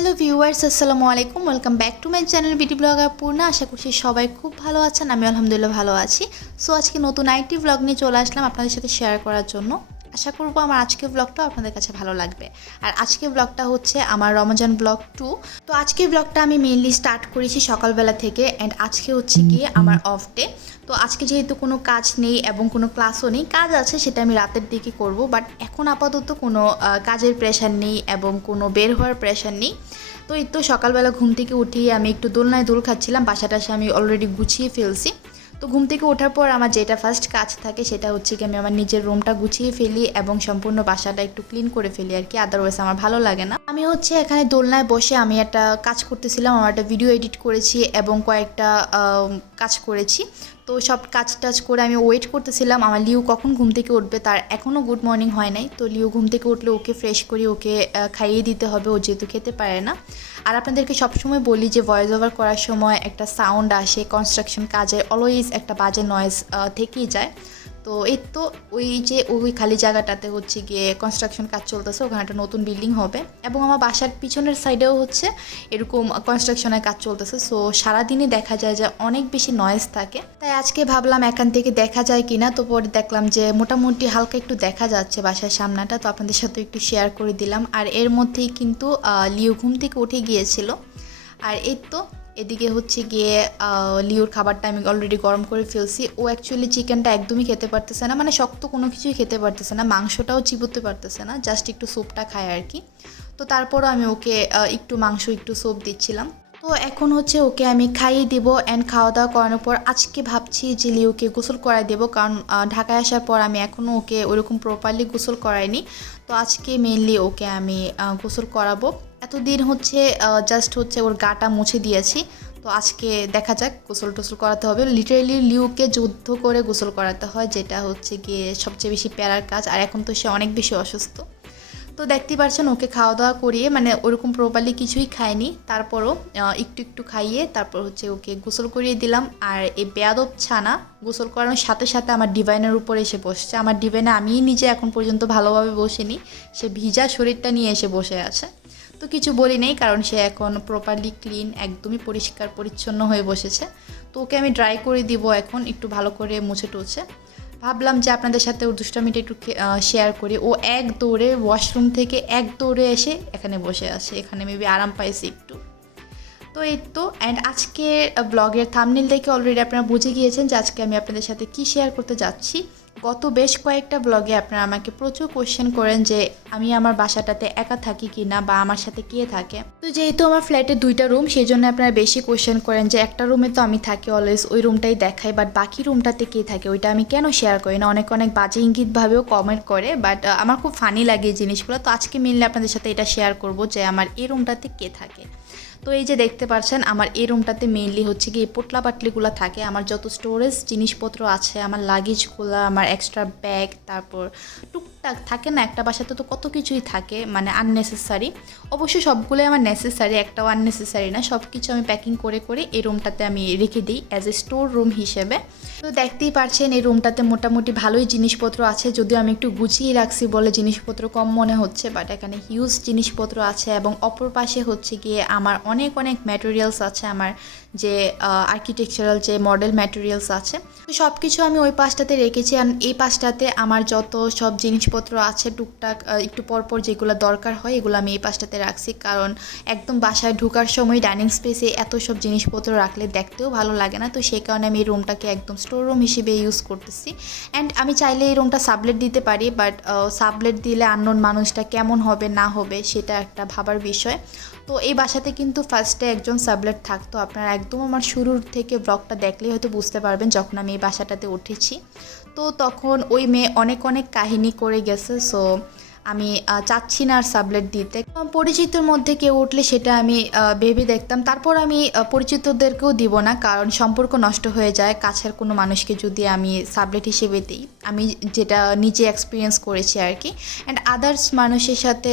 Hello viewers, আসসালামু আলাইকুম। Welcome back to my channel beauty blogger Purna. আশা করছি সবাই খুব ভালো আছেন। আমি আলহামদুলিল্লাহ ভালো আছি। সো আজকে নতুন আরেকটি ব্লগ নিয়ে চলে আসলাম আপনাদের সাথে শেয়ার করার জন্য। আশা করব আমার আজকের ব্লগটাও আপনাদের কাছে ভালো লাগবে। আর আজকের ব্লগটা হচ্ছে আমার রমজান ব্লগ 2। তো আজকের ব্লগটা আমি মেইনলি স্টার্ট করেছি সকালবেলা থেকে, অ্যান্ড আজকে হচ্ছে গিয়ে আমার অফ ডে। তো আজকে যেহেতু কোনো কাজ নেই এবং কোনো ক্লাসও নেই, কাজ আছে সেটা আমি রাতের দিকে করব, বাট এখন আপাতত কোনো কাজের প্রেশার নেই এবং কোনো বের হওয়ার প্রেশার নেই। তো এই তো সকালবেলা ঘুম থেকে উঠেই আমি একটু দোলনায় দোল খাচ্ছিলাম। বাসাটা আমি অলরেডি গুছিয়ে ফেলছি। তো ঘুম থেকে ওঠার পর আমার যেটা ফার্স্ট কাজ থাকে সেটা হচ্ছে কি আমি আমার নিজের রুমটা গুছিয়ে ফেলি এবং সম্পূর্ণ বাসাটা একটু ক্লিন করে ফেলি আর কি। আদারওয়াইজ আমার ভালো লাগে না। আমি হচ্ছে এখানে দোলনায় বসে আমি একটা কাজ করতেছিলাম। আমার একটা ভিডিও এডিট করেছি এবং কয়েকটা কাজ করেছি। তো সব কাজ টাজ করে আমি ওয়েট করতেছিলাম আমার লিউ কখন ঘুম থেকে উঠবে। তার এখনও গুড মর্নিং হয় নাই। তো লিউ ঘুম থেকে উঠলে ওকে ফ্রেশ করি, ওকে খাইয়ে দিতে হবে, ও যেহেতু খেতে পারে না। আর আপনাদেরকে সবসময় বলি যে ভয়েস ওভার করার সময় একটা সাউন্ড আসে, কনস্ট্রাকশন কাজে অলওয়েজ একটা বাজে নয়েজ থেকেই যায়। তো এই তো ওই খালি জায়গাটাতে হচ্ছে গিয়ে কনস্ট্রাকশন কাজ চলতেছে, ওখানে একটা নতুন বিল্ডিং হবে এবং আমার বাসার পিছনের সাইডেও হচ্ছে এরকম কনস্ট্রাকশনের কাজ চলতেছে। সো সারাদিনই দেখা যায় যে অনেক বেশি নয়েজ থাকে। তাই আজকে ভাবলাম এখান থেকে দেখা যায় কিনা। তো পরে দেখলাম যে মোটামুটি হালকা একটু দেখা যাচ্ছে বাসার সামনাটা। তো আপনাদের সাথে একটু শেয়ার করে দিলাম। আর এর মধ্যেই কিন্তু লিও ঘুম থেকে উঠে গিয়েছিল। আর এই তো এদিকে হচ্ছে গিয়ে লিওর খাবারটা আমি অলরেডি গরম করে ফেলছি। ও অ্যাকচুয়ালি চিকেনটা একদমই খেতে পারতেছে না, মানে শক্ত কোনো কিছুই খেতে পারতেছে না, মাংসটাও চিবোতে পারতেছে না, জাস্ট একটু স্যুপটা খায় আর কি। তো তারপরও আমি ওকে একটু মাংস একটু স্যুপ দিচ্ছিলাম। তো এখন হচ্ছে ওকে আমি খাইয়ে দিব, অ্যান্ড খাওয়া দাওয়া করানোর পর আজকে ভাবছি যে লিওকে গোসল করাই দেবো, কারণ ঢাকায় আসার পর আমি এখনও ওকে ওরকম প্রপারলি গোসল করাইনি। তো আজকে মেনলি ওকে আমি গোসল করাবো। এতদিন হচ্ছে জাস্ট হচ্ছে ওর গাটা মুছে দিয়েছি। তো আজকে দেখা যাক, গোসল টোসল করাতে হবে। লিটারেলি লিউকে যুদ্ধ করে গোসল করাতে হয়, যেটা হচ্ছে গিয়ে সবচেয়ে বেশি প্যারার কাজ। আর এখন তো সে অনেক বেশি অসুস্থ। তো দেখতেই পাচ্ছেন ওকে খাওয়া দাওয়া করিয়ে, মানে ওরকম প্রপারলি কিছুই খায়নি, তারপরও একটু একটু খাইয়ে তারপর হচ্ছে ওকে গোসল করিয়ে দিলাম। আর এই বেয়াদব ছানা গোসল করানোর সাথে সাথে আমার ডিভাইনের উপরে এসে বসছে। আমার ডিভাইনে আমি নিজে এখন পর্যন্ত ভালোভাবে বসিনি, সে ভিজা শরীরটা নিয়ে এসে বসে আছে। তো কিছু বলি নেই, কারণ সে এখন প্রপারলি ক্লিন, একদমই পরিষ্কার পরিচ্ছন্ন হয়ে বসেছে। তো ওকে আমি ড্রাই করে দিব এখন, একটু ভালো করে মুছে টুছে। ভাবলাম যে আপনাদের সাথে ওর দুষ্টামিটা একটু শেয়ার করি। ও এক দৌড়ে ওয়াশরুম থেকে এক দৌড়ে এসে এখানে বসে আছে, এখানে মেবি আরাম পাইছে একটু। তো এই তো, অ্যান্ড আজকে ব্লগের থাম্বনেল দেখে অলরেডি আপনারা বুঝে গিয়েছেন যে আজকে আমি আপনাদের সাথে কি শেয়ার করতে যাচ্ছি। গত বেশ কয়েকটা ব্লগে আপনারা আমাকে প্রচুর কোয়েশ্চেন করেন যে আমি আমার বাসাটাতে একা থাকি কি না, বা আমার সাথে কে থাকে। তো যেহেতু আমার ফ্ল্যাটে 2টা রুম, সেই জন্য আপনারা বেশি কোয়েশ্চেন করেন যে একটা রুমে তো আমি থাকি অলওয়েজ, ওই রুমটাই দেখাই, বাট বাকি রুমটাতে কে থাকে ওইটা আমি কেন শেয়ার করি না। অনেক অনেক বাজে ইঙ্গিতভাবেও কমেন্ট করে, বাট আমার খুব ফানি লাগে এই জিনিসগুলো। তো আজকে মেনলি আপনাদের সাথে এটা শেয়ার করব যে আমার এই রুমটাতে কে থাকে। তো এই যে দেখতে পাচ্ছেন আমার এই রুমটাতে মেইনলি হচ্ছে কি পোটলা পাটলিগুলো থাকে। আমার যত স্টোরেজ জিনিসপত্র আছে, আমার লাগেজগুলো, আমার এক্সট্রা ব্যাগ, তারপর টুকটাক থাকে না, একটা বাসাতে তো কত কিছুই থাকে, মানে আননেসেসারি। অবশ্যই সবগুলোই আমার নেসেসারি, একটাও আননেসেসারি না। সব কিছু আমি প্যাকিং করে করে এই রুমটাতে আমি রেখে দিই অ্যাজ এ স্টোর রুম হিসেবে। তো দেখতেই পাচ্ছেন এই রুমটাতে মোটামুটি ভালোই জিনিসপত্র আছে, যদিও আমি একটু গুছিয়ে রাখছি বলে জিনিসপত্র কম মনে হচ্ছে, বাট এখানে হিউজ জিনিসপত্র আছে। এবং অপর পাশে হচ্ছে গিয়ে আমার অনেক অনেক ম্যাটেরিয়ালস আছে, আমার যে আর্কিটেকচারাল যে মডেল ম্যাটেরিয়ালস আছে। তো সব কিছু আমি ওই পাশটাতে রেখেছি। আর এই পাশটাতে আমার যত সব জিনিসপত্র আছে টুকটাক একটু পরপর যেগুলো দরকার হয় এগুলো আমি এই পাশটাতে রাখছি, কারণ একদম বাসায় ঢোকার সময় ডাইনিং স্পেসে এত সব জিনিসপত্র রাখলে দেখতেও ভালো লাগে না। তো সেই কারণে আমি এই রুমটাকে একদম স্টোর রুম হিসেবে ইউজ করতেছি। অ্যান্ড আমি চাইলে এই রুমটা সাবলেট দিতে পারি, বাট সাবলেট দিলে আননোন মানুষটা কেমন হবে না হবে সেটা একটা ভাবার বিষয়। তো এই বাসাতে কিন্তু ফার্স্টে একজন সাবলেট থাকতো। আপনারা একদম আমার শুরুর থেকে ব্লগটা দেখলেই হয়তো বুঝতে পারবেন, যখন আমি এই বাসাটাতে উঠেছি তো তখন ওই মেয়ে অনেক অনেক কাহিনী করে গেছে। সো আমি চাচ্ছি না আর সাবলেট দিতে। পরিচিতর মধ্যে কেউ উঠলে সেটা আমি ভেবে দেখতাম, তারপর আমি পরিচিতদেরকেও দিব না, কারণ সম্পর্ক নষ্ট হয়ে যায় কাছের কোনো মানুষকে যদি আমি সাবলেট হিসেবে দিই। আমি যেটা নিজে এক্সপিরিয়েন্স করেছি আর কি। অ্যান্ড আদার্স মানুষের সাথে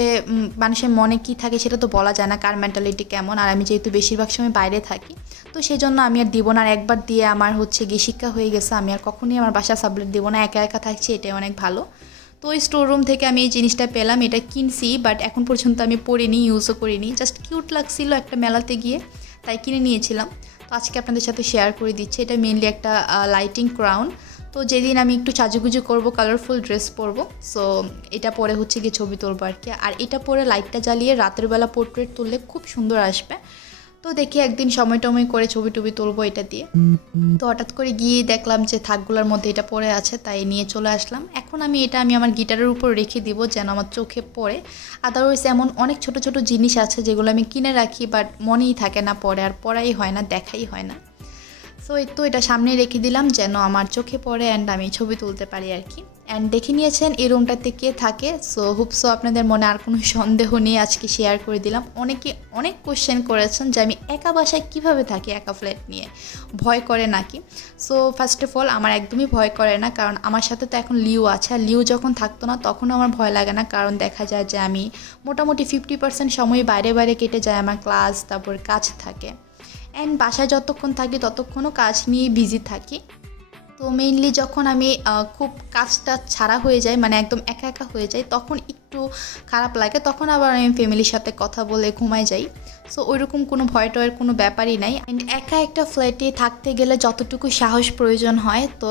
মানুষের মনে কী থাকে সেটা তো বলা যায় না, কার মেন্টালিটি কেমন। আর আমি যেহেতু বেশিরভাগ সময় বাইরে থাকি, তো সেই জন্য আমি আর দিব না। আর একবার দিয়ে আমার হচ্ছে গিয়ে শিক্ষা হয়ে গেছে, আমি আর কখনোই আমার বাসা সাবলেট দিব না। একা একা থাকছি, এটাই অনেক ভালো। তো ওই স্টোর রুম থেকে আমি এই জিনিসটা পেলাম, এটা কিনছি বাট এখন পর্যন্ত আমি পরিনি, ইউজও করিনি, জাস্ট কিউট লাগছিল একটা মেলাতে গিয়ে তাই কিনে নিয়েছিলাম। তো আজকে আপনাদের সাথে শেয়ার করে দিচ্ছি। এটা মেনলি একটা লাইটিং ক্রাউন। তো যেদিন আমি একটু সাজুগুজু করবো, কালারফুল ড্রেস পরবো, সো এটা পরে হচ্ছে গিয়ে ছবি তুলবো আর কি। আর এটা পরে লাইটটা জ্বালিয়ে রাতের বেলা পোর্ট্রেট তুললে খুব সুন্দর আসবে। তো দেখি একদিন সময় টময় করে ছবি টবি তুলবো এটা দিয়ে। তো হঠাৎ করে গিয়ে দেখলাম যে থাকগুলোর মধ্যে এটা পড়ে আছে, তাই নিয়ে চলে আসলাম। এখন আমি আমার গিটারের উপর রেখে দিব যেন আমার চোখে পড়ে। আদারওয়াইজ এমন অনেক ছোট ছোট জিনিস আছে যেগুলো আমি কিনে রাখি বাট মনেই থাকে না, পরে আর পড়াই হয় না, দেখাই হয় না। সো এই তো এটা সামনে রেখে দিলাম যেন আমার চোখে পড়ে অ্যান্ড আমি ছবি তুলতে পারি আর কি। অ্যান্ড দেখে নিয়েছেন এই রুমটাতে কে থাকে। সো হোপসো আপনাদের মনে আর কোনো সন্দেহ নেই, আজকে শেয়ার করে দিলাম। অনেকে অনেক কোশ্চেন করেছেন যে আমি একা বাসায় কীভাবে থাকি, একা ফ্ল্যাট নিয়ে ভয় করে নাকি। সো ফার্স্ট অফ অল আমার একদমই ভয় করে না, কারণ আমার সাথে তো এখন লিউ আছে। আর লিউ যখন থাকতো না তখনও আমার ভয় লাগে না, কারণ দেখা যায় যে আমি মোটামুটি 50% সময় বাইরে বাইরে কেটে যায়, আমার ক্লাস তারপর কাজ থাকে। অ্যান্ড বাসায় যতক্ষণ থাকি ততক্ষণও কাজ নিয়ে বিজি থাকি। তো মেইনলি যখন আমি খুব কাজটা ছাড়া হয়ে যায়, মানে একদম একা একা হয়ে যায়, তখন একটু খারাপ লাগে, তখন আবার আমি ফ্যামিলির সাথে কথা বলে ঘুমাই যাই। সো ওইরকম কোনো ভয় টয়ের কোনো ব্যাপারই নাই। অ্যান্ড একা একটা ফ্ল্যাটে থাকতে গেলে যতটুকু সাহস প্রয়োজন হয়, তো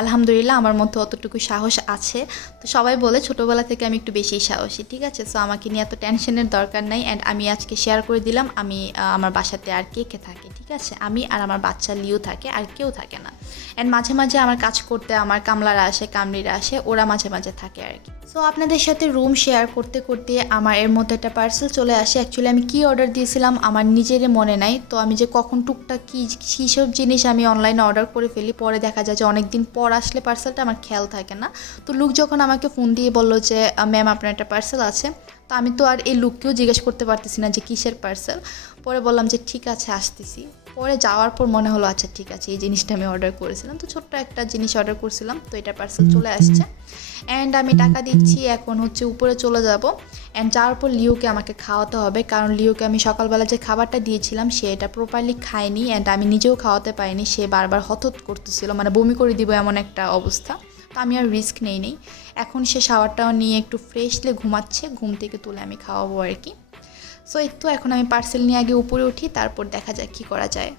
আলহামদুলিল্লাহ আমার মধ্যে অতটুকু সাহস আছে। তো সবাই বলে ছোটোবেলা থেকে আমি একটু বেশি সাহসী, ঠিক আছে। সো আমাকে নিয়ে এত টেনশনের দরকার নাই। অ্যান্ড আমি আজকে শেয়ার করে দিলাম আমি আমার বাসাতে আর কে কে থাকে, ঠিক আছে। আমি আর আমার বাচ্চা লিও থাকে, আর কেউ থাকে না। অ্যান্ড মাঝে মাঝে আমার কাজ করতে আমার কামলারা আসে, কামলিরা আসে, ওরা মাঝে মাঝে থাকে আর কি। সো আপনাদের সাথে রুম শেয়ার করতে করতে আমার এর মধ্যে একটা পার্সেল চলে আসে। অ্যাকচুয়ালি আমি কী অর্ডার দিয়েছিলাম আমার নিজেরই মনে নাই। তো আমি যে কখন টুকটাক কী সব জিনিস আমি অনলাইনে অর্ডার করে ফেলি, পরে দেখা যায় যে অনেক দিন পর আসলে পার্সেলটা আমার খেয়াল থাকে না। তো লুক যখন আমাকে ফোন দিয়ে বললো যে ম্যাম আপনার একটা পার্সেল আছে, তো আমি তো আর এই লুককেও জিজ্ঞেস করতে পারতেছি না যে কিসের পার্সেল। পরে বললাম যে ঠিক আছে আসতেছি। পরে যাওয়ার পর মনে হলো আচ্ছা ঠিক আছে এই জিনিসটা আমি অর্ডার করেছিলাম। তো ছোট্ট একটা জিনিস অর্ডার করছিলাম, তো এটা পার্সেল চলে আসছে। অ্যান্ড আমি টাকা দিচ্ছি, এখন হচ্ছে উপরে চলে যাব। অ্যান্ড যাওয়ার পর লিওকে আমাকে খাওয়াতে হবে, কারণ লিওকে আমি সকালবেলা যে খাবারটা দিয়েছিলাম সে এটা প্রপারলি খায়নি। অ্যান্ড আমি নিজেও খাওয়াতে পারিনি, সে বারবার হতত করতেছিল, মানে বমি করে দিব এমন একটা অবস্থা। তো আমি আর রিস্ক নেই। এখন সে শাওয়ারটাও নিয়ে একটু ফ্রেশলি ঘুমাচ্ছে, ঘুম থেকে তুলে আমি খাওয়াবো আর কি। সো এই তো এখন আমি পার্সেল নিয়ে আগে উপরে উঠি, তারপর দেখা যাক কী করা যায়।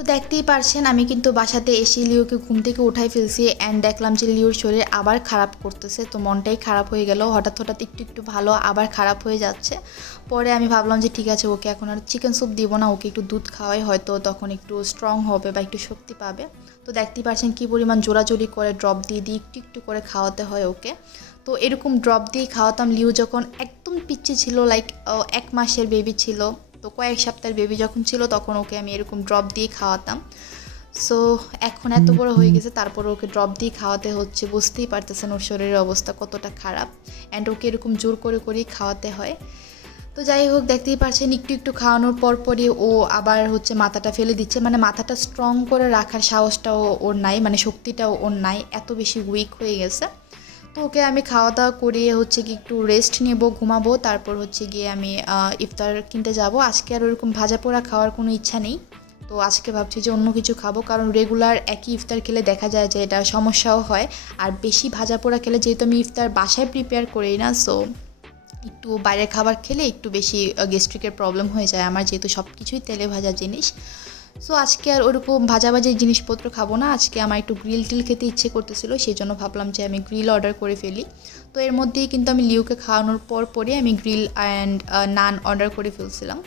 তো দেখতেই পারছেন আমি কিন্তু বাসাতে এসে লিওকে ঘুম থেকে উঠাই ফেলছি। অ্যান্ড দেখলাম যে লিওর শরীর আবার খারাপ করতেছে, তো মনটাই খারাপ হয়ে গেল। হঠাৎ হঠাৎ একটু একটু ভালো, আবার খারাপ হয়ে যাচ্ছে। পরে আমি ভাবলাম যে ঠিক আছে ওকে এখন আর চিকেন স্যুপ দিব না, ওকে একটু দুধ খাওয়াই, হয়তো তখন একটু স্ট্রং হবে বা একটু শক্তি পাবে। তো দেখতেই পারছেন কী পরিমাণ জোরাজোরি করে ড্রপ দিয়ে একটু একটু করে খাওয়াতে হয় ওকে। তো এরকম ড্রপ দিয়ে খাওয়াতাম লিও যখন একদম পিচ্ছি ছিল, লাইক 1 মাসের বেবি ছিল। তো কয়েক সপ্তাহের বেবি যখন ছিল তখন ওকে আমি এরকম ড্রপ দিয়ে খাওয়াতাম। সো এখন এত বড় হয়ে গেছে, তারপর ওকে ড্রপ দিয়ে খাওয়াতে হচ্ছে। বুঝতেই পারতেছেন ওর শরীরের অবস্থা কতটা খারাপ। অ্যান্ড ওকে এরকম জোর করে করেই খাওয়াতে হয়। তো যাই হোক দেখতেই পারছেন একটু একটু খাওয়ানোর পরপরই ও আবার হচ্ছে মাথাটা ফেলে দিচ্ছে, মানে মাথাটা স্ট্রং করে রাখার সাহসটাও ওর নাই, মানে শক্তিটাও ওর নাই, এত বেশি উইক হয়ে গেছে। তো ওকে আমি খাওয়া দাওয়া করিয়ে হচ্ছে কি একটু রেস্ট নেব, ঘুমাবো, তারপর হচ্ছে গিয়ে আমি ইফতার কিনতে যাব। আজকে আর ওরকম ভাজা পোড়া খাওয়ার কোনো ইচ্ছা নেই। তো আজকে ভাবছি যে অন্য কিছু খাবো, কারণ রেগুলার একই ইফতার খেলে দেখা যায় যে এটা সমস্যাও হয়। আর বেশি ভাজা পোড়া খেলে, যেহেতু আমি ইফতার বাসায় প্রিপেয়ার করি না, সো একটু বাইরের খাবার খেলে একটু বেশি গ্যাস্ট্রিকের প্রবলেম হয়ে যায় আমার, যেহেতু সব কিছুই তেলে ভাজা জিনিস। সো আজকে আর ওরকম ভাজাভাজি জিনিসপত্র খাবো না, আজকে আমার একটু গ্রিল টিল খেতে ইচ্ছে করতেছিল, সেই জন্য ভাবলাম যে আমি গ্রিল অর্ডার করে ফেলি। তো এর মধ্যেই কিন্তু আমি লিওকে খাওয়ানোর পরে আমি গ্রিল অ্যান্ড নান অর্ডার করে ফেলছিলাম।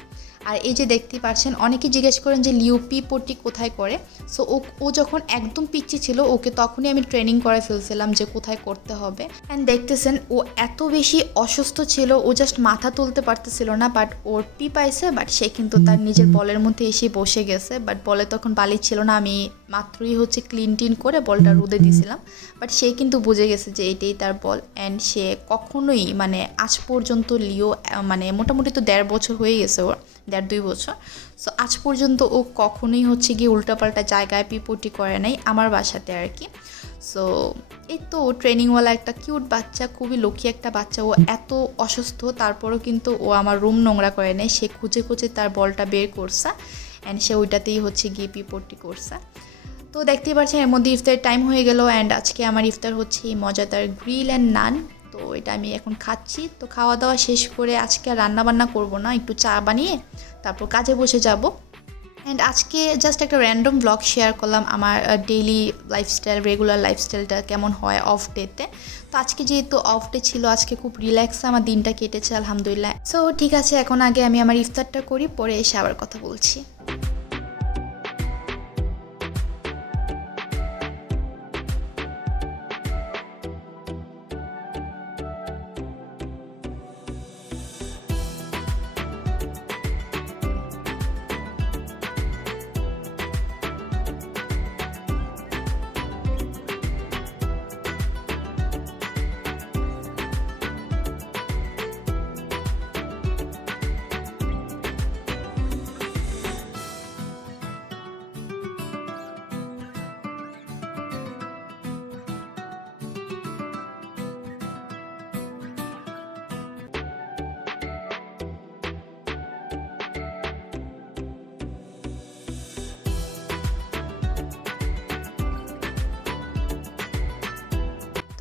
আর এই যে দেখতেই পাচ্ছেন অনেকেই জিজ্ঞেস করেন যে লিও পি পট্টি কোথায় করে। সো ও যখন একদম পিচ্ছি ছিল ওকে তখনই আমি ট্রেনিং করে ফেলছিলাম যে কোথায় করতে হবে। অ্যান্ড দেখতেছেন ও এত বেশি অসুস্থ ছিল, ও জাস্ট মাথা তুলতে পারতেছিল না। বাট ওর পি পাইছে, বাট সে কিন্তু তার নিজের বলের মধ্যে এসে বসে গেছে। বাট বলে তখন বালি ছিল না, আমি মাত্রই হচ্ছে ক্লিন টিন করে বলটা রোদে দিয়েছিলাম, বাট সে কিন্তু বুঝে গেছে যে এটাই তার বল। অ্যান্ড সে কখনোই মানে আজ পর্যন্ত লিও মানে মোটামুটি তো 1.5 বছর হয়ে গেছে ওর, 1.5-2 বছর। সো আজ পর্যন্ত ও কখনোই হচ্ছে গিয়ে উল্টাপাল্টা জায়গায় পিপটি করে নাই আমার বাসাতে আর কি। সো এই তো ট্রেনিংওয়ালা একটা কিউট বাচ্চা, খুবই লক্ষ্মী একটা বাচ্চা। ও এত অসুস্থ তারপরও কিন্তু ও আমার রুম নোংরা করে নেয়, সে খুঁজে খুঁজে তার বলটা বের করছে অ্যান্ড সে ওইটাতেই হচ্ছে গিয়ে পিপটি করছে। তো দেখতেই পাচ্ছেন এর মধ্যে ইফতারের টাইম হয়ে গেল অ্যান্ড আজকে আমার ইফতার হচ্ছে এই মজাদার গ্রিল অ্যান্ড নান। তো এটা আমি এখন খাচ্ছি। তো খাওয়া দাওয়া শেষ করে আজকে আর রান্নাবান্না করবো না, একটু চা বানিয়ে তারপর কাজে বসে যাব। অ্যান্ড আজকে জাস্ট একটা র্যান্ডম ব্লগ শেয়ার করলাম আমার ডেইলি লাইফস্টাইল, রেগুলার লাইফস্টাইলটা কেমন হয় অফ ডেতে। তো আজকে যেহেতু অফ ডে ছিল, আজকে খুব রিল্যাক্সে আমার দিনটা কেটেছে আলহামদুলিল্লাহ। সো ঠিক আছে, এখন আগে আমি আমার ইফতারটা করি, পরে এসে আবার কথা বলছি।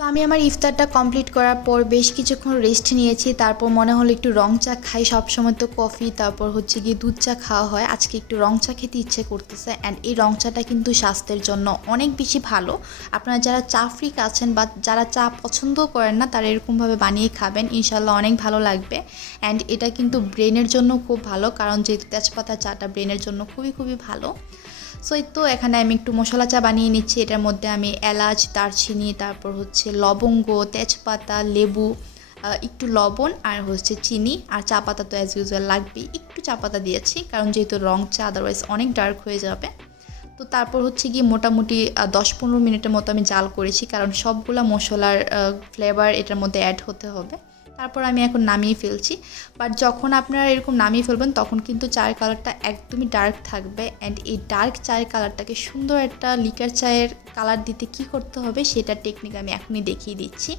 তো আমি আমার ইফতারটা কমপ্লিট করার পর বেশ কিছুক্ষণ রেস্ট নিয়েছি। তারপর মনে হলো একটু রং চা খাই, সবসময় তো কফি তারপর হচ্ছে গিয়ে দুধ চা খাওয়া হয়, আজকে একটু রং চা খেতে ইচ্ছে করতেছে। অ্যান্ড এই রং চাটা কিন্তু স্বাস্থ্যের জন্য অনেক বেশি ভালো। আপনারা যারা চা ফ্রিক আছেন বা যারা চা পছন্দ করেন না, তারা এরকমভাবে বানিয়ে খাবেন, ইনশাল্লাহ অনেক ভালো লাগবে। অ্যান্ড এটা কিন্তু ব্রেনের জন্য খুব ভালো, কারণ যেহেতু তেজপাতা চাটা ব্রেনের জন্য খুবই খুবই ভালো। সো এই তো এখানে আমি একটু মশলা চা বানিয়ে নিচ্ছি। এটার মধ্যে আমি এলাচ, দারচিনি, তারপর হচ্ছে লবঙ্গ, তেজপাতা, লেবু, একটু লবণ আর হচ্ছে চিনি আর চা পাতা তো অ্যাজ ইউজুয়াল লাগবেই। একটু চা পাতা দিয়েছি কারণ যেহেতু রং চা, আদারওয়াইজ অনেক ডার্ক হয়ে যাবে। তো তারপর হচ্ছে গিয়ে মোটামুটি 10-15 মিনিটের মতো আমি জাল করেছি, কারণ সবগুলা মশলার ফ্লেভার এটার মধ্যে অ্যাড হতে হবে। তারপর আমি এখন নামিয়ে ফেলছি। বাট যখন আপনারা এরকম নামিয়ে ফেলবেন তখন কিন্তু চায়ের কালারটা একদমই ডার্ক থাকবে। অ্যান্ড এই ডার্ক চায়ের কালারটাকে সুন্দর একটা লিকার চায়ের কালার দিতে কি করতে হবে সেটার টেকনিক আমি এখনই দেখিয়ে দিচ্ছি।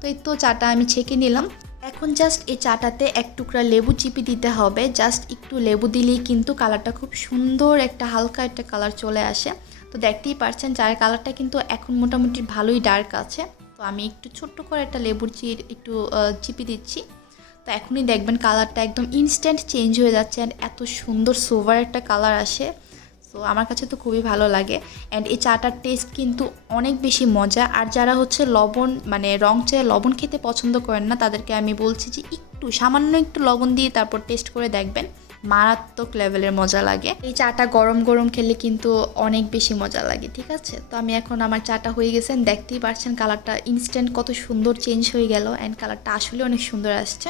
তো এই তো চাটা আমি ছেঁকে নিলাম। এখন জাস্ট এই চাটাতে এক টুকরা লেবু চিপে দিতে হবে। জাস্ট একটু লেবু দিলেই কিন্তু কালারটা খুব সুন্দর একটা হালকা একটা কালার চলে আসে। তো দেখতেই পারছেন চায়ের কালারটা কিন্তু এখন মোটামুটি ভালোই ডার্ক আছে। তো আমি একটু ছোট্ট করে একটা লেবুর একটু চিপে দিচ্ছি। তো এখনই দেখবেন কালারটা একদম ইনস্ট্যান্ট চেঞ্জ হয়ে যাচ্ছে অ্যান্ড এত সুন্দর সোভার একটা কালার আসে। সো আমার কাছে তো খুবই ভালো লাগে। অ্যান্ড এই চাটার টেস্ট কিন্তু অনেক বেশি মজা। আর যারা হচ্ছে লবণ মানে রং চায়ে লবণ খেতে পছন্দ করেন না, তাদেরকে আমি বলছি যে একটু সামান্য একটু লবণ দিয়ে তারপর টেস্ট করে দেখবেন, মারাত্মক লেভেলের মজা লাগে। এই চাটা গরম গরম খেলে কিন্তু অনেক বেশি মজা লাগে, ঠিক আছে। তো আমি এখন আমার চাটা হয়ে গেছেন, দেখতেই পারছেন কালারটা ইনস্ট্যান্ট কত সুন্দর চেঞ্জ হয়ে গেল অ্যান্ড কালারটা আসলে অনেক সুন্দর আসছে।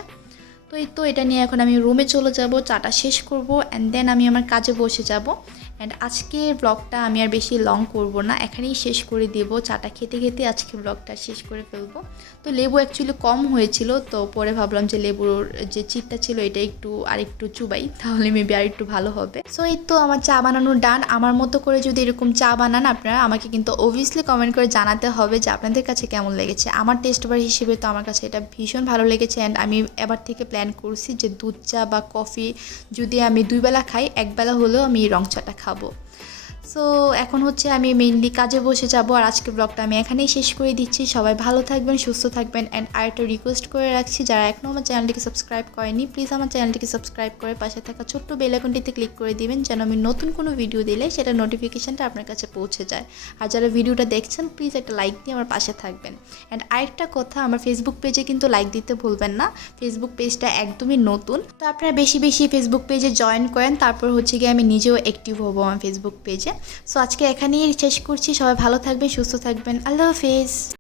তো এই তো এটা নিয়ে এখন আমি রুমে চলে যাব, চাটা শেষ করব অ্যান্ড দেন আমি আমার কাজে বসে যাব। অ্যান্ড আজকের ব্লগটা আমি আর বেশি লং করব না, এখানেই শেষ করে দেব। চাটা খেতে খেতে আজকে ব্লগটা শেষ করে ফেলবো। তো লেবু অ্যাকচুয়ালি কম হয়েছিল, তো পরে ভাবলাম যে লেবুর যে চিটটা ছিল এটা একটু চুবাই, তাহলে মেবি আর একটু ভালো হবে। সো এই তো আমার চা বানানো ডান। আমার মতো করে যদি এরকম চা বানান আপনারা, আমাকে কিন্তু অবভিয়াসলি কমেন্ট করে জানাতে হবে যে আপনাদের কাছে কেমন লেগেছে। আমার টেস্ট বার হিসেবে তো আমার কাছে এটা ভীষণ ভালো লেগেছে। অ্যান্ড আমি এবার থেকে প্ল্যান করছি যে দুধ চা বা কফি যদি আমি 2 বেলা খাই, 1 বেলা হলেও আমি রং চাটা খাবো। সো এখন হচ্ছে আমি মেইনলি কাজে বসে যাব। আর আজকের ব্লগটা আমি এখানেই শেষ করে দিচ্ছি। সবাই ভালো থাকবেন, সুস্থ থাকবেন। অ্যান্ড আরেকটা রিকোয়েস্ট করে রাখছি, যারা এখনও আমার চ্যানেলটিকে সাবস্ক্রাইব করেনি, প্লিজ আমার চ্যানেলটিকে সাবস্ক্রাইব করে পাশে থাকা ছোট্ট বেল আইকনটিতে ক্লিক করে দিবেন, যেন আমি নতুন কোনো ভিডিও দিলে সেটা নোটিফিকেশানটা আপনার কাছে পৌঁছে যায়। আর যারা ভিডিওটা দেখছেন প্লিজ একটা লাইক দিয়ে আমার পাশে থাকবেন। অ্যান্ড আরেকটা কথা, আমার ফেসবুক পেজে কিন্তু লাইক দিতে ভুলবেন না। ফেসবুক পেজটা একদমই নতুন, তো আপনারা বেশি বেশি ফেসবুক পেজে জয়েন করেন, তারপর হচ্ছে গিয়ে আমি নিজেও অ্যাক্টিভ হবো আমার ফেসবুক পেজে। সো আজকে এখানেই শেষ করছি। সবাই ভালো থাকবেন, সুস্থ থাকবেন। আল্লাহ হাফেজ।